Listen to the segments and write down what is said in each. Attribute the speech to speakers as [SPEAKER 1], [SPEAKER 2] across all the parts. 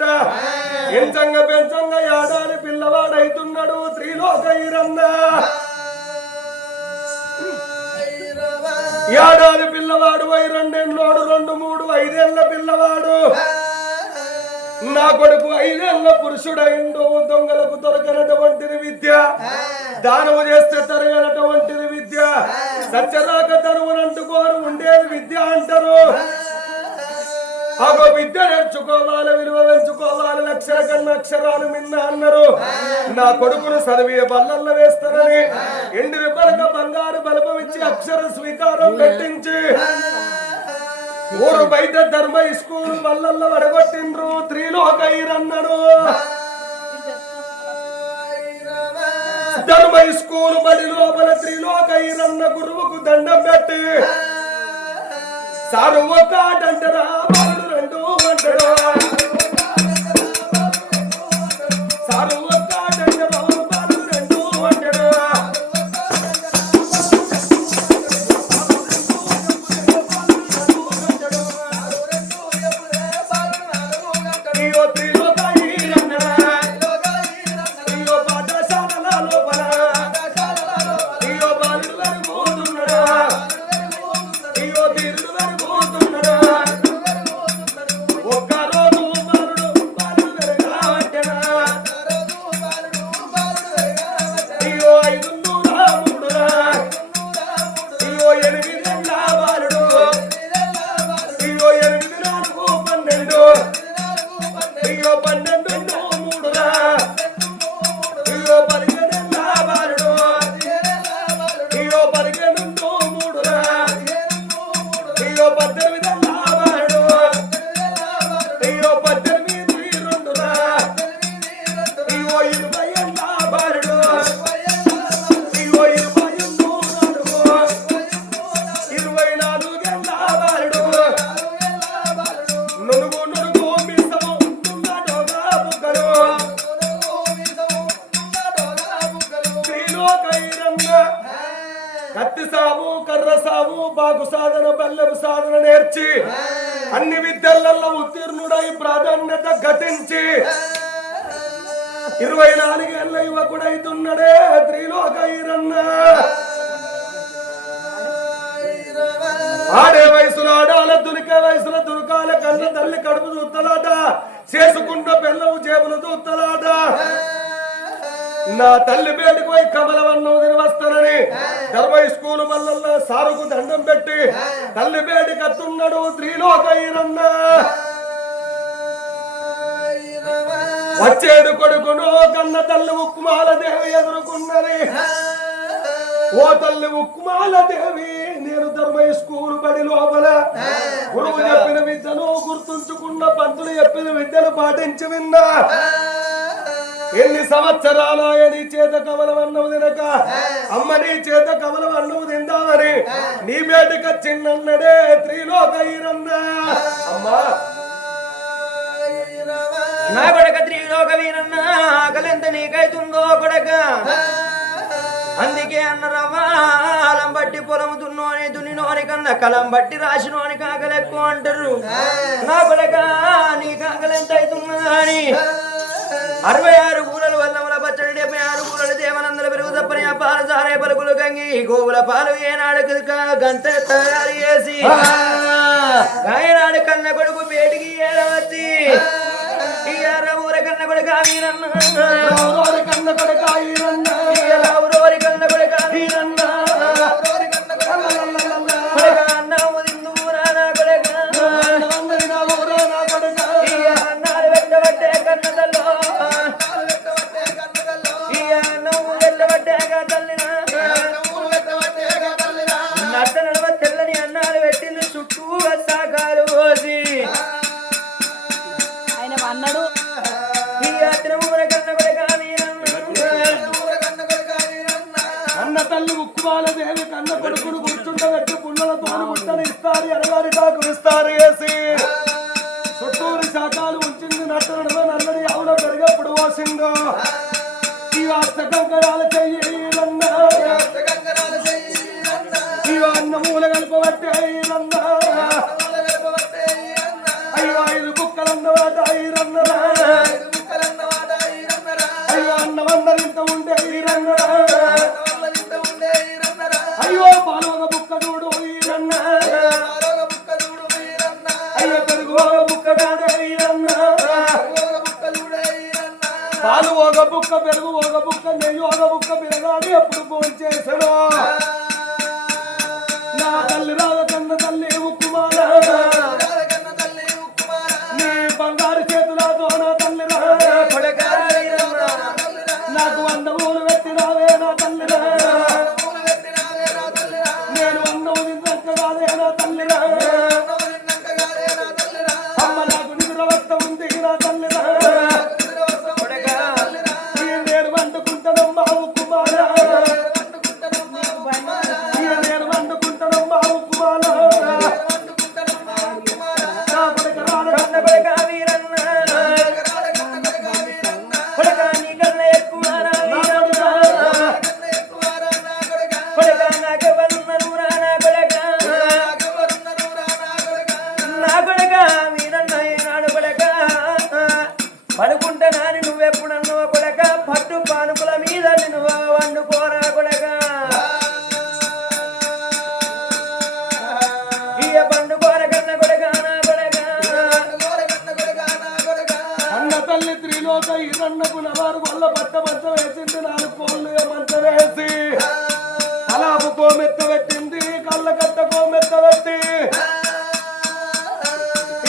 [SPEAKER 1] అవుతున్నదట ఎంచంగా పెంచంగా యాడాది పిల్లవాడైతున్నాడు త్రిలోక ఈరన్న ఏడాది పిల్లవాడు వై రెండేళ్ళోడు రెండు మూడు ఐదేళ్ళ పిల్లవాడు. నా కొడుకు ఐదేళ్ళ పురుషుడైండు దొంగలకు దొరకనటువంటిది విద్య. దానము చేస్తే తరగనటువంటిది విద్య. సత్యరాక తరువునంటుకోరు ఉండేది విద్య అంటారు. అగో విద్య నేర్చుకోవాలి విలువ పెంచుకోవాలి లక్షల కన్నా అక్షరాలు మిన్న అన్నారు. నా కొడుకును చదివే బల్లల్లో వేస్తారని ఎండి విపరక బంగారు బలపం ఇచ్చి అక్షర స్వీకారం పెట్టించి ఊరు బయట ధర్మ స్కూల్ బల్లల్లో వడగొట్టిండ్రు. త్రిలోకైరన్నడు ధర్మ స్కూల్ బడి లోపల త్రిలోకైరన్న గురువుకు దండం పెట్టి సారు ఒక్కటంటారా బాలుడు రెండు అంటారా బల్లెపు సాధన నేర్చి అన్ని విద్యలలో ఉత్తీర్ణుడై ప్రాధాన్యత ఘటించి ఇరవై నాలుగేళ్ళ యువకుడైతున్నడే త్రిలోకైరన్న ఆడే వయసులో ఆడాల దునికే వయసులో దుర్గాల కన్న తల్లి కడుపు చూస్తలాట చేసుకుంట పిల్లవు జేబులు చూస్తలాట నా తల్లి బేడికి పోయి కమలవన్నం తిని వస్తానని. ధర్మ స్కూల్ వల్ల సారుకు దండం పెట్టి తల్లి బేడి కత్తున్నాడు త్రిలోకైరన్న. వచ్చేడు కొడుకును కన్న తల్లి ఉక్కుమాల దేవి ఎదుర్కొన్నది. ఓ తల్లి ఉక్కుమాల దేవి నేను ధర్మ స్కూల్ బడి లోపల గురువు చెప్పిన విద్యను గుర్తుంచుకున్న పంతులు చెప్పిన విద్యను పాటించి విన్నా. ఎన్ని సంవత్సరాల నీ చేత కమలం అన్నవు తినక? అమ్మ నీ చేత కమలం అన్నవు తిందామని నీ బేటిక చిన్నన్నడే త్రిలోకైరన్న అమ్మా.
[SPEAKER 2] నా కొడక త్రిలోక వీరన్న ఆకలెంత నీకైతుందో కొడక? అందుకే అన్న రవాలం బట్టి పొలము దున్నోని దున్నినోని కన్నా కలం బట్టి రాసినోని కాకలు ఎక్కువ అంటారు నా కొడక నీ కాకలెంత అని. అరవై ఆరు కూరలు వల్లముల పచ్చడి డెబ్బై ఆరు కూరలు దేవనందల పెరుగు తప్పని ఆ పాలు సారే పలుకులు గంగి గోవుల పాలు ఏనాడు గంత తయారు చేసి గాయనాడు కన్న కొడుకు బేటికి ఏడవచ్చి కన్న కొడుకు వీరన్న.
[SPEAKER 1] ఊరోరి కన్న కొడుకాయిరన్న
[SPEAKER 2] ఊరోరి కన్న కొడుకు వీరన్న.
[SPEAKER 1] దేవి కన్న కొడుకును కూర్చుండబెట్టి పుల్లల తోడు ముట్టని ఇస్తారు ఎరగారి టాకు ఇస్తారు వేసి చుట్టూరు శాఖలు ఉంచింది నట్ట నడవ నన్నడి ఆవుల పెరిగప్పుడు పోసిందో ఈ అష్ట కంకరాల చెయ్యన్న ఈ అన్న మూల కలపబట్టే అయ్యో ఐదు కుక్కలన్న బుక్కలన్నమాట ఈరన్నరా. అయ్యో అన్నమన్నరింత ఉండే ఈరన్నరా. అయ్యో పాలు ఒక బుక్క చూడు ఈరన్న అయ్యో పెరుగు బుక్క కాదే ఈరన్న పాలు ఒక బుక్క పెరుగు ఒక బుక్క నెయ్యి ఒక బుక్క పిల్లగాడు ఎప్పుడు ఫోన్ చేశాను పడుకుంటే నాని
[SPEAKER 2] నువ్వెప్పుడన్నావు కొడక? పట్టు పానుపుల మీద నువ్వు వండుకోరా కొడకా? ఇయ పండుకోర కన్న కొడకా నా కొడకా?
[SPEAKER 1] అన్న తల్లి త్రిలోక ఇరన్నకు నవారు వల్ల బట్ట బట్ట వేసింది నాలుగు కోళ్ళు మంట వేసి. అలాపు కోమెత్త పెట్టింది కళ్ళ కోమెత్త పెట్టి.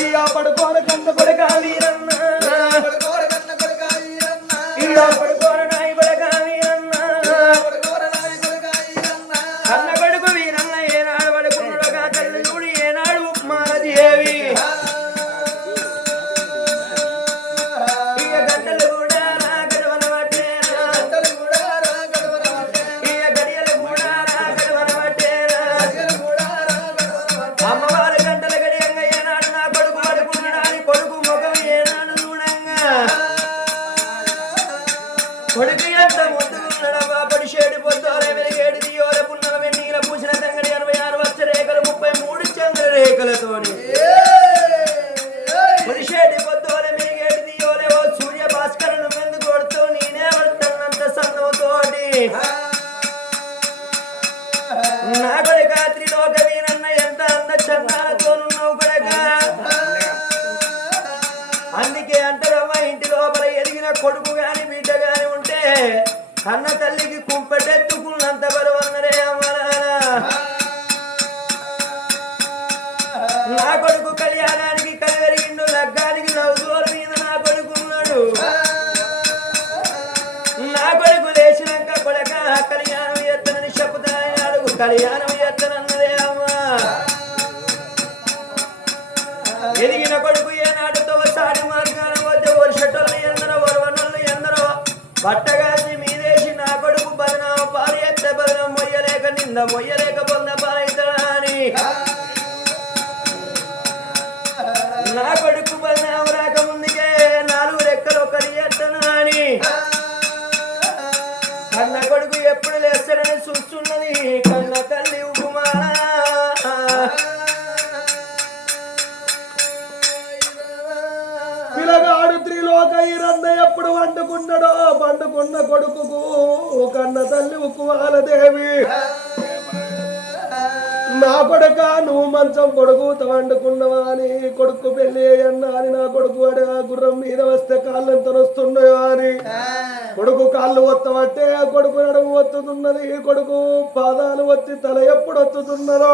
[SPEAKER 1] ఈ ఆ పడుకోన కన్న కొడుక
[SPEAKER 2] వీరన్న నా కొడుక త్రిలోక ఎంత అంద చందాలతో నువ్వు కొడక. అందుకే అంటారమ్మ ఇంటి లోపల ఎదిగిన కొడుకు గాని బిడ్డ గాని ఉంటే కన్న తల్లికి కుంపెటెత్తుకున్నంత కళ్యాణం ఎత్తనన్నదే అమ్మా. ఎదిగిన కొడుకు ఏనాడుతో సాడి మార్గాన వద్ద వర్షటోళ్ళు ఎందరో వరవనోళ్ళు ఎందరో. పట్టగాసి మీదేసి నా కొడుకు బదనామ పాలు ఎత్త బదనం మొయ్యలేక నింద మొయ్యలేక పొంద పాలైతడా అని.
[SPEAKER 1] వండుకున్నాడో వండుకున్న కొడుకుకు కన్న తల్లి ఉక్కువాలదేవి నా కొడుక నువ్వు మంచం కొడుకు వండుకున్నవా అని కొడుకు పెళ్ళి అన్నా అని నా కొడుకు అడే గుర్రం మీద వస్తే కాళ్ళెంత వస్తున్నాయో అని. కొడుకు కాళ్ళు వత్తవట్టే కొడుకు నడుము వస్తుతున్నది కొడుకు పాదాలు వచ్చి తల ఎప్పుడు ఒత్తుతున్నదో.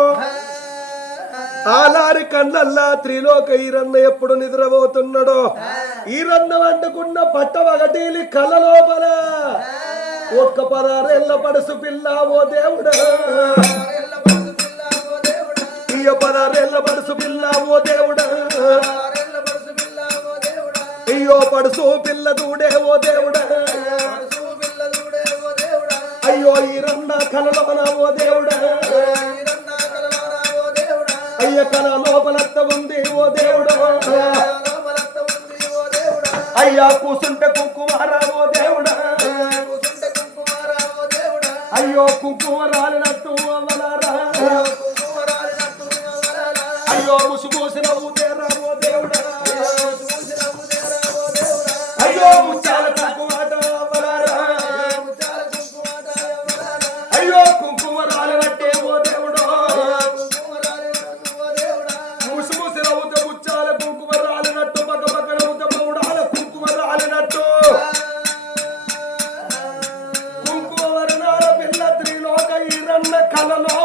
[SPEAKER 1] ఆలారి కళ్ళల్లా త్రిలోక ఈరన్న ఎప్పుడు నిద్రపోతున్నాడో. ఈరన్న వండుకున్న పట్ట ఒకటి కళ్ళ లోపల. ఒక్క పదారెల్ల పడుసు పిల్ల ఓ దేవుడా. ఇయ్య పదారెల్ల పడుసు పిల్ల ఓ దేవుడా. అయ్యో పడుసు పిల్ల దూడే ఓ దేవుడా. అయ్యో ఈరన్న కలలోన ఓ దేవుడా. అయ్య కళ లోపలత్త ఉంది ఓ దేవుడా. అయ్యా కూసుంట కుంకుమారావో దేవుడా. అయ్యో కుంకుమ నట్టు అవ్వలారా. అయ్యో ముసు మోసినవు దేవుడా.
[SPEAKER 2] అయ్యో ముచ్చాలట కలలో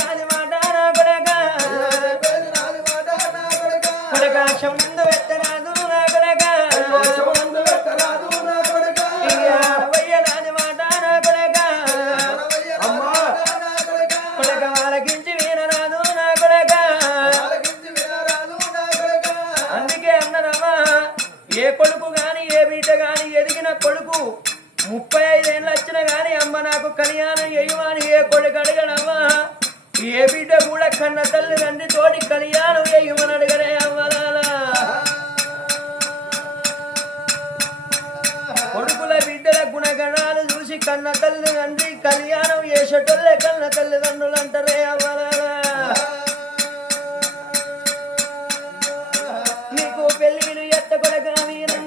[SPEAKER 2] ఏ కొడుకు గాని ఏ బిడ్డ ఎదిగిన కొడుకు ముప్పై ఐదేళ్ళు వచ్చిన గాని అమ్మ. నాకు కళ్యాణం చేయమని ఏ కొడుకు అడగడం ఏ బిడ్డ కూడా కన్న తల్లి తండ్రి తోటి కళ్యాణం చేయమని అడగరే అవ్వాల కొడుకుల బిడ్డల గుణగణాలు చూసి కన్న తల్లి తండ్రి కళ్యాణం చేసేటోళ్ళే కన్న తల్లిదండ్రులు అంటారే అవ్వాల నీకు పెళ్ళి ఎత్త
[SPEAKER 1] కొడగా మీరు